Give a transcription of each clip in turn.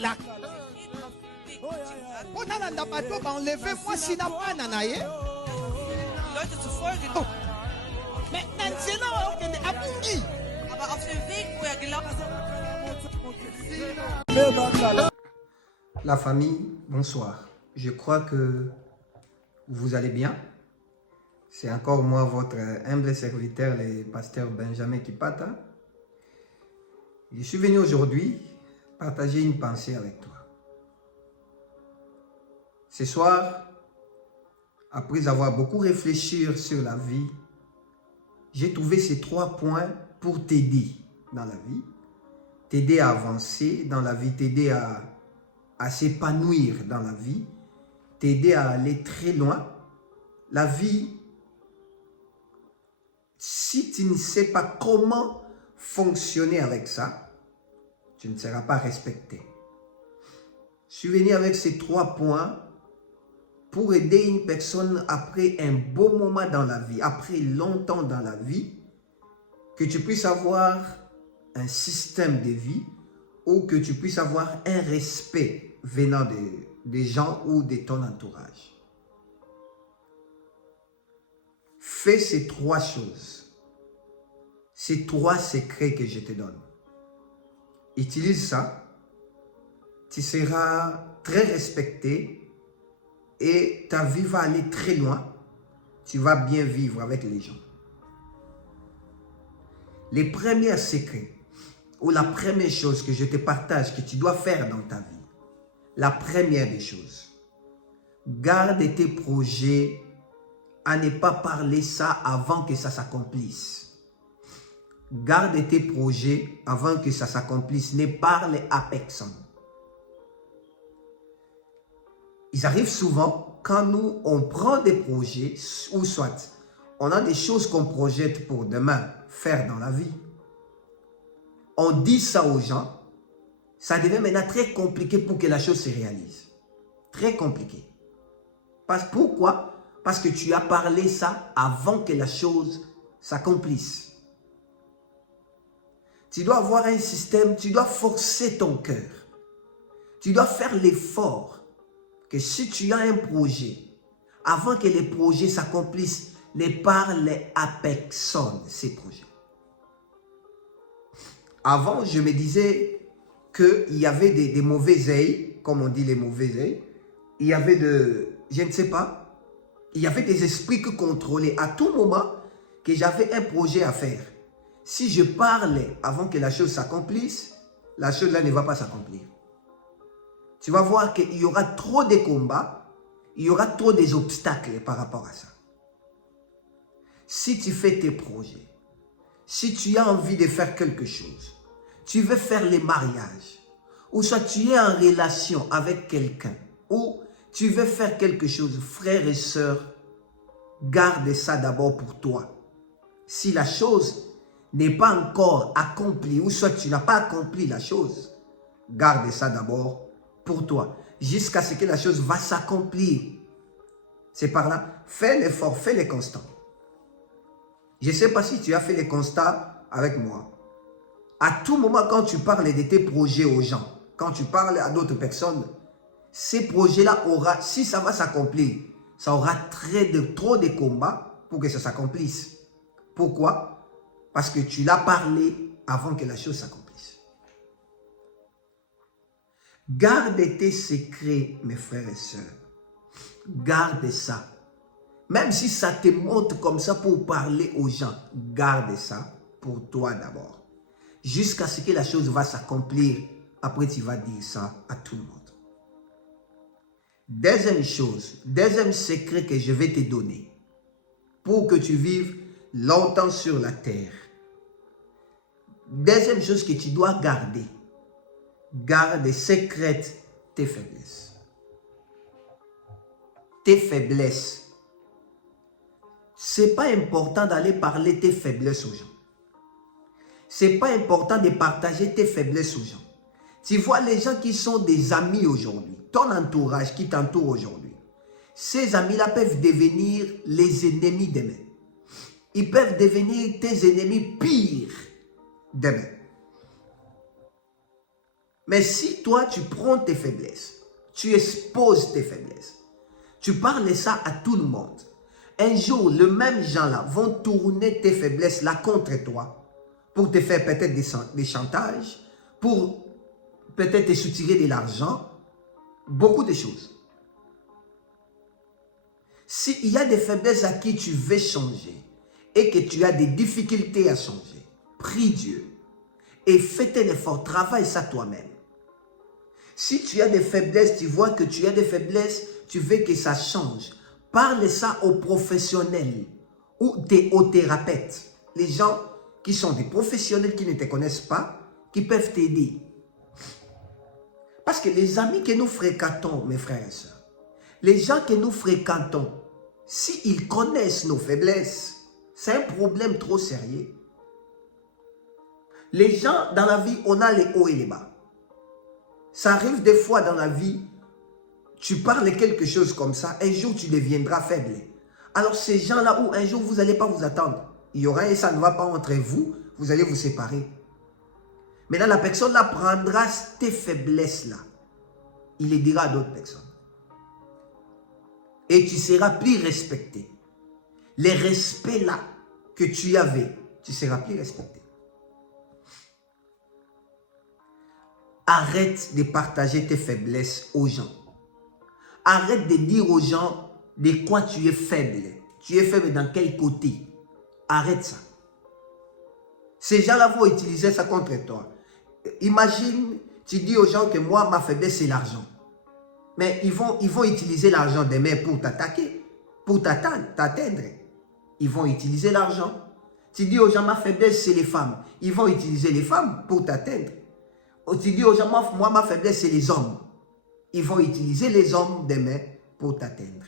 la enlevez-moi si n'a pas nanaye. Leute zu folgen. Mais Nansena Abungi. Aber auf dem Weg, wo er gelaufen ist. La famille, bonsoir. Je crois que vous allez bien. C'est encore moi, votre humble serviteur, le pasteur Benjamin Kipata. Je suis venu aujourd'hui partager une pensée avec toi. Ce soir, après avoir beaucoup réfléchi sur la vie, j'ai trouvé ces 3 points pour t'aider dans la vie, t'aider à avancer dans la vie, t'aider à s'épanouir dans la vie, t'aider à aller très loin. La vie, si tu ne sais pas comment fonctionner avec ça, tu ne seras pas respecté. Je suis venu avec ces 3 points pour aider une personne après un beau moment dans la vie, après longtemps dans la vie, que tu puisses avoir un système de vie ou que tu puisses avoir un respect venant des gens ou de ton entourage. Fais ces 3 choses, ces 3 secrets que je te donne. Utilise ça, tu seras très respecté et ta vie va aller très loin. Tu vas bien vivre avec les gens. Les premiers secrets ou la première chose que je te partage que tu dois faire dans ta vie, la première des choses, garde tes projets à ne pas parler ça avant que ça s'accomplisse. Garde tes projets avant que ça s'accomplisse. Ne parle à personne. Ils arrivent souvent quand nous, on prend des projets, ou soit on a des choses qu'on projette pour demain faire dans la vie. On dit ça aux gens, ça devient maintenant très compliqué pour que la chose se réalise. Très compliqué. Pourquoi? Parce que tu as parlé ça avant que la chose s'accomplisse. Tu dois avoir un système, tu dois forcer ton cœur. Tu dois faire l'effort que si tu as un projet, avant que les projets s'accomplissent, ne parle à personne ces projets. Avant, je me disais qu'il y avait des mauvais œils, comme on dit les mauvais œils. Il y avait je ne sais pas, il y avait des esprits que contrôlaient à tout moment que j'avais un projet à faire. Si je parlais avant que la chose s'accomplisse, la chose là ne va pas s'accomplir. Tu vas voir qu'il y aura trop de combats, il y aura trop d'obstacles par rapport à ça. Si tu fais tes projets, si tu as envie de faire quelque chose, tu veux faire les mariages, ou soit tu es en relation avec quelqu'un, ou tu veux faire quelque chose, frères et sœurs, garde ça d'abord pour toi. Si la chose n'est pas encore accomplie, ou soit tu n'as pas accompli la chose, garde ça d'abord pour toi, jusqu'à ce que la chose va s'accomplir. C'est par là, fais l'effort, fais les constants. Je ne sais pas si tu as fait les constats avec moi. À tout moment, quand tu parles de tes projets aux gens, quand tu parles à d'autres personnes, ces projets-là aura, si ça va s'accomplir, ça aura trop de combats pour que ça s'accomplisse. Pourquoi? Parce que tu l'as parlé avant que la chose s'accomplisse. Garde tes secrets, mes frères et sœurs. Garde ça. Même si ça te montre comme ça pour parler aux gens, garde ça pour toi d'abord. Jusqu'à ce que la chose va s'accomplir. Après, tu vas dire ça à tout le monde. Deuxième chose, deuxième secret que je vais te donner pour que tu vives longtemps sur la terre. Deuxième chose que tu dois garder. Garde secrète tes faiblesses. Tes faiblesses. Ce n'est pas important d'aller parler tes faiblesses aux gens. Ce n'est pas important de partager tes faiblesses aux gens. Tu vois les gens qui sont des amis aujourd'hui, ton entourage qui t'entoure aujourd'hui, ces amis-là peuvent devenir les ennemis demain. Ils peuvent devenir tes ennemis pires demain. Mais si toi, tu prends tes faiblesses, tu exposes tes faiblesses, tu parles ça à tout le monde, un jour, les mêmes gens-là vont tourner tes faiblesses-là contre toi pour te faire peut-être des chantages, pour peut-être te soutirer de l'argent, beaucoup de choses. S'il y a des faiblesses à qui tu veux changer et que tu as des difficultés à changer, prie Dieu et fais un effort, travaille ça toi-même. Si tu as des faiblesses, tu vois que tu as des faiblesses, tu veux que ça change, parle ça aux professionnels ou aux thérapeutes, les gens qui sont des professionnels qui ne te connaissent pas, qui peuvent t'aider. Parce que les amis que nous fréquentons, mes frères et sœurs, les gens que nous fréquentons, s'ils connaissent nos faiblesses, c'est un problème trop sérieux. Les gens, dans la vie, on a les hauts et les bas. Ça arrive des fois dans la vie, tu parles quelque chose comme ça, un jour tu deviendras faible. Alors ces gens-là où un jour vous n'allez pas vous attendre, il y aura et ça ne va pas entre vous, vous allez vous séparer. Maintenant la personne là prendra tes faiblesses-là, il les dira à d'autres personnes. Et tu seras plus respecté. Les respects là que tu avais, tu seras plus respecté. Arrête de partager tes faiblesses aux gens. Arrête de dire aux gens de quoi tu es faible. Tu es faible dans quel côté. Arrête ça. Ces gens-là vont utiliser ça contre toi. Imagine, tu dis aux gens que moi, ma faiblesse, c'est l'argent. Mais ils vont utiliser l'argent demain pour t'attaquer, pour t'atteindre. Ils vont utiliser l'argent. Tu dis aux gens, ma faiblesse, c'est les femmes. Ils vont utiliser les femmes pour t'atteindre. Tu dis aux gens, moi, ma faiblesse, c'est les hommes. Ils vont utiliser les hommes demain pour t'atteindre.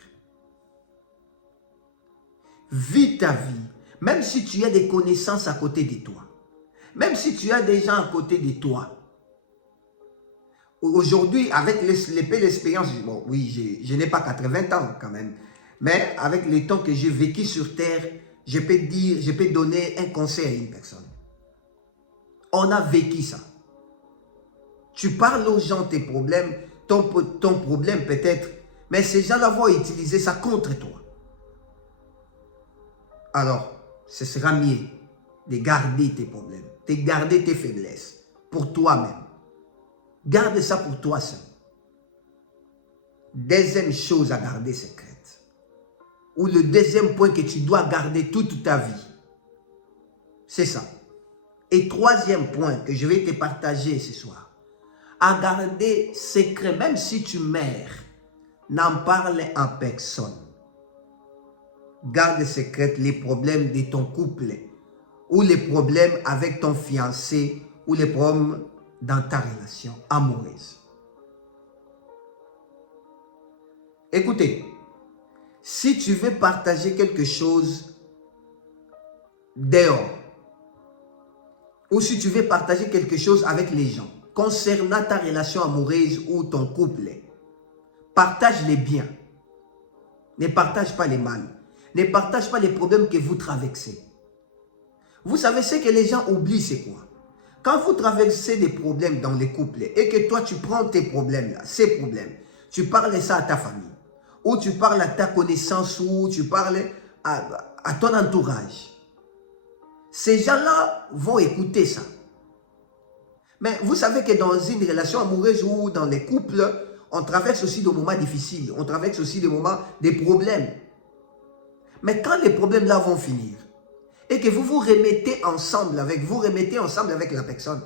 Vis ta vie, même si tu as des connaissances à côté de toi. Même si tu as des gens à côté de toi. Aujourd'hui, avec l'expérience, bon, oui, je n'ai pas 80 ans quand même, mais avec le temps que j'ai vécu sur terre, je peux donner un conseil à une personne. On a vécu ça. Tu parles aux gens tes problèmes, ton problème peut-être, mais ces gens-là vont utiliser ça contre toi. Alors, ce sera mieux de garder tes problèmes, de garder tes faiblesses pour toi-même. Garde ça pour toi seul. Deuxième chose à garder secrète, ou le deuxième point que tu dois garder toute ta vie, c'est ça. Et troisième point que je vais te partager ce soir, à garder secret, même si tu meurs, n'en parle à personne. Garde secret les problèmes de ton couple, ou les problèmes avec ton fiancé, ou les problèmes dans ta relation amoureuse. Écoutez, si tu veux partager quelque chose dehors, ou si tu veux partager quelque chose avec les gens, concernant ta relation amoureuse ou ton couple, partage les biens. Ne partage pas les mal. Ne partage pas les problèmes que vous traversez. Vous savez ce que les gens oublient, c'est quoi? Quand vous traversez des problèmes dans les couples et que toi tu prends tes problèmes là, ces problèmes, tu parles ça à ta famille, ou tu parles à ta connaissance, ou tu parles à ton entourage. Ces gens-là vont écouter ça. Mais vous savez que dans une relation amoureuse ou dans les couples, on traverse aussi des moments difficiles, on traverse aussi des moments, des problèmes. Mais quand les problèmes là vont finir, et que vous vous remettez ensemble avec la personne,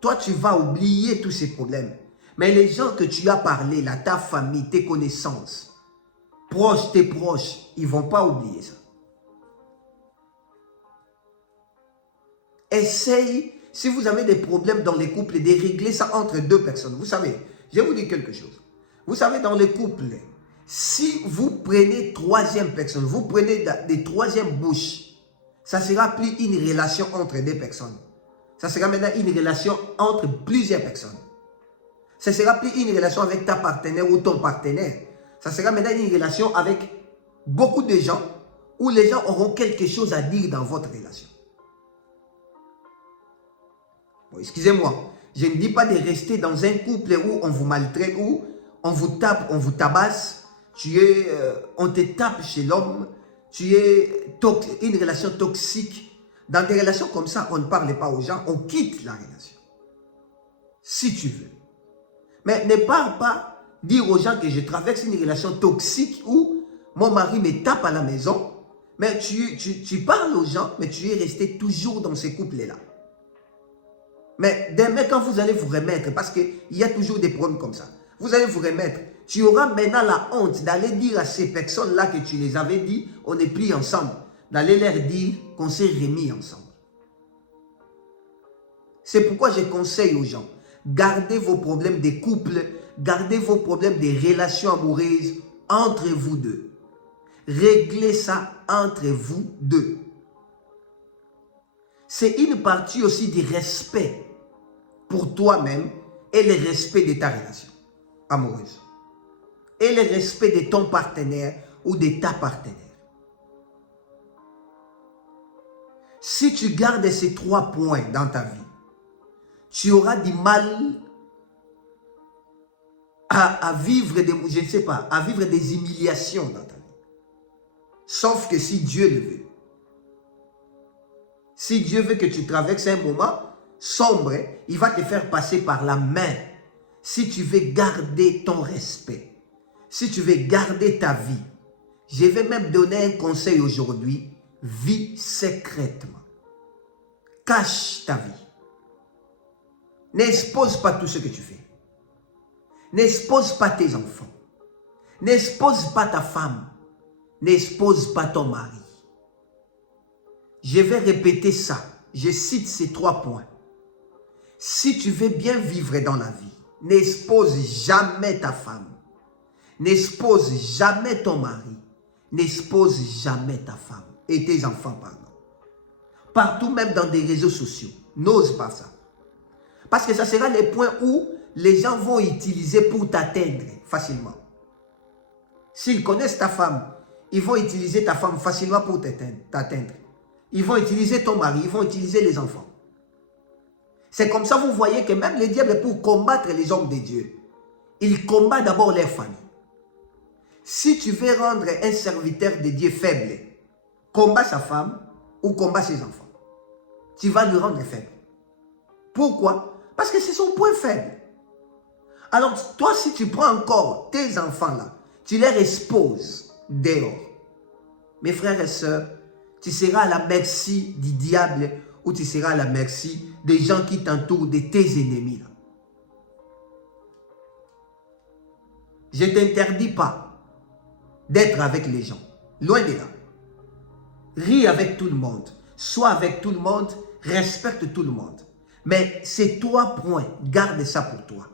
toi tu vas oublier tous ces problèmes. Mais les gens que tu as parlé, là, ta famille, tes connaissances, tes proches, ils ne vont pas oublier ça. Essaye, si vous avez des problèmes dans les couples, de régler ça entre deux personnes. Vous savez, je vais vous dire quelque chose. Vous savez, dans les couples, si vous prenez troisième personne, vous prenez des troisième bouches, ça sera plus une relation entre deux personnes. Ça sera maintenant une relation entre plusieurs personnes. Ça sera plus une relation avec ta partenaire ou ton partenaire. Ça sera maintenant une relation avec beaucoup de gens où les gens auront quelque chose à dire dans votre relation. Bon, excusez-moi, Je ne dis pas de rester dans un couple où on vous maltraite, où on vous tape, on vous tabasse, on te tape chez l'homme, tu es une relation toxique. Dans des relations comme ça, on ne parle pas aux gens, on quitte la relation. Si tu veux. Mais ne parle pas dire aux gens que je traverse une relation toxique où mon mari me tape à la maison, mais tu parles aux gens, mais tu es resté toujours dans ces couples-là. Mais demain, quand vous allez vous remettre, parce qu'il y a toujours des problèmes comme ça, vous allez vous remettre, tu auras maintenant la honte d'aller dire à ces personnes-là que tu les avais dit, on n'est plus ensemble, d'aller leur dire qu'on s'est remis ensemble. C'est pourquoi je conseille aux gens, gardez vos problèmes des couples, gardez vos problèmes des relations amoureuses entre vous deux. Réglez ça entre vous deux. C'est une partie aussi du respect pour toi-même et le respect de ta relation amoureuse. Et le respect de ton partenaire ou de ta partenaire. Si tu gardes ces 3 points dans ta vie, tu auras du mal à vivre des, je ne sais pas, à vivre des humiliations dans ta vie. Sauf que si Dieu le veut. Si Dieu veut que tu traverses un moment sombre, il va te faire passer par la main. Si tu veux garder ton respect, si tu veux garder ta vie, je vais même donner un conseil aujourd'hui, vis secrètement. Cache ta vie. N'expose pas tout ce que tu fais. N'expose pas tes enfants. N'expose pas ta femme. N'expose pas ton mari. Je vais répéter ça. Je cite ces 3 points. Si tu veux bien vivre dans la vie, n'expose jamais ta femme. N'expose jamais ton mari. N'expose jamais ta femme et tes enfants, pardon. Partout, même dans des réseaux sociaux. N'ose pas ça. Parce que ça sera les points où les gens vont utiliser pour t'atteindre facilement. S'ils connaissent ta femme, ils vont utiliser ta femme facilement pour t'atteindre. Ils vont utiliser ton mari, ils vont utiliser les enfants. C'est comme ça, vous voyez que même les diables, pour combattre les hommes de Dieu, ils combattent d'abord leur famille. Si tu veux rendre un serviteur de Dieu faible, combat sa femme ou combat ses enfants. Tu vas le rendre faible. Pourquoi? Parce que c'est son point faible. Alors, toi, si tu prends encore tes enfants là, tu les exposes dehors. Mes frères et sœurs, tu seras à la merci du diable ou tu seras à la merci des gens qui t'entourent, de tes ennemis là. Je ne t'interdis pas d'être avec les gens. Loin de là. Ris avec tout le monde. Sois avec tout le monde. Respecte tout le monde. Mais ces 3 points, garde ça pour toi.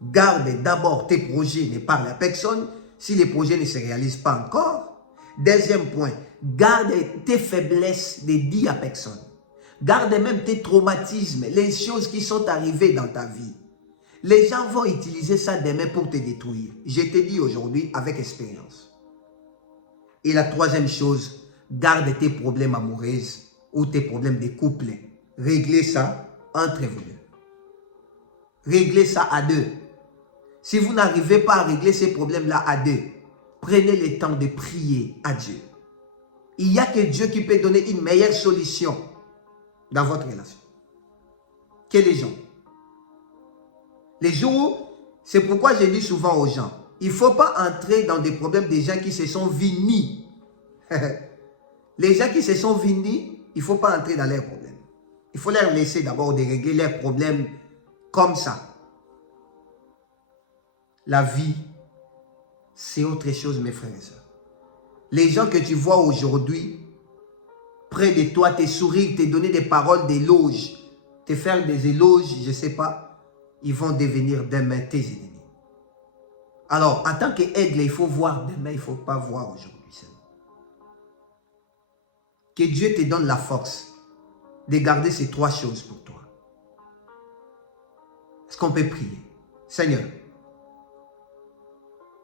Garde d'abord tes projets, ne parle à personne. Si les projets ne se réalisent pas encore. Deuxième point, garde tes faiblesses, ne dis à personne. Garde même tes traumatismes, les choses qui sont arrivées dans ta vie. Les gens vont utiliser ça demain pour te détruire. Je te dis aujourd'hui avec expérience. Et la 3e chose, garde tes problèmes amoureux ou tes problèmes de couple. Réglez ça entre vous deux. Réglez ça à 2. Si vous n'arrivez pas à régler ces problèmes-là à 2, prenez le temps de prier à Dieu. Il n'y a que Dieu qui peut donner une meilleure solution dans votre relation que les gens. Les jours, c'est pourquoi je dis souvent aux gens, il ne faut pas entrer dans des problèmes des gens qui se sont vinis. Les gens qui se sont vinis, il ne faut pas entrer dans leurs problèmes. Il faut leur laisser d'abord de régler leurs problèmes comme ça. La vie, c'est autre chose, mes frères et sœurs. Les gens que tu vois aujourd'hui, près de toi, te sourire, te donner des paroles d'éloge, te faire des éloges, je ne sais pas, ils vont devenir demain tes ennemis. Alors, en tant qu'aigle, il faut voir demain, il ne faut pas voir aujourd'hui. Que Dieu te donne la force de garder ces 3 choses pour toi. Est-ce qu'on peut prier? Seigneur,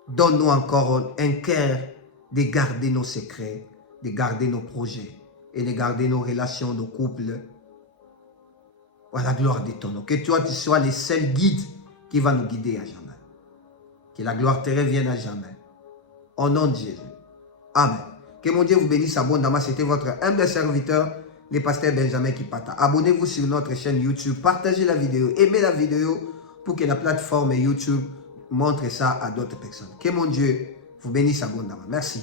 donne-nous encore un cœur de garder nos secrets, de garder nos projets et de garder nos relations, nos couples à la gloire de ton nom. Que toi, tu sois le seul guide qui va nous guider à jamais. Que la gloire te revienne à jamais. Au nom de Jésus. Amen. Que mon Dieu vous bénisse abondamment. C'était votre humble serviteur, le pasteur Benjamin Kipata. Abonnez-vous sur notre chaîne YouTube. Partagez la vidéo. Aimez la vidéo pour que la plateforme YouTube montre ça à d'autres personnes. Que mon Dieu vous bénisse abondamment. Merci.